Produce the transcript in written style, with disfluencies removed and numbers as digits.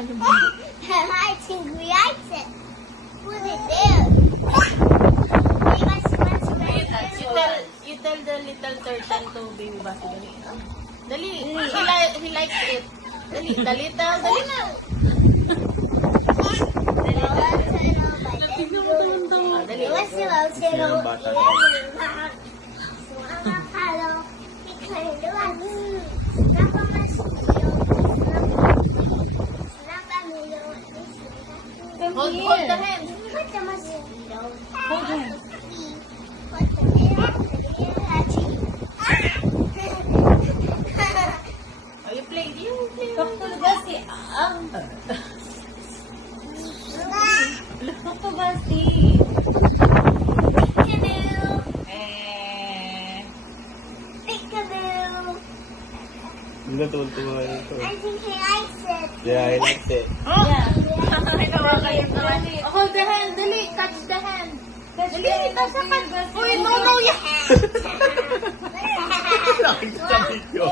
I think we liked it. Put it there. You tell the little turtle to baby Basi. Dali. He likes it. Dali, the little, dali na. Dali. Hold the hand. Hold hand. Oh, you play. You play. Talk to Basti. Talk to Basti. Hindi tuwa ito. I think he likes it. Yeah, I liked it. Yeah. Hold the hand. Dali. Catch the hand. Catch Dali. the Catch the hand. hand. Uy, no, yeah. Nakita ko.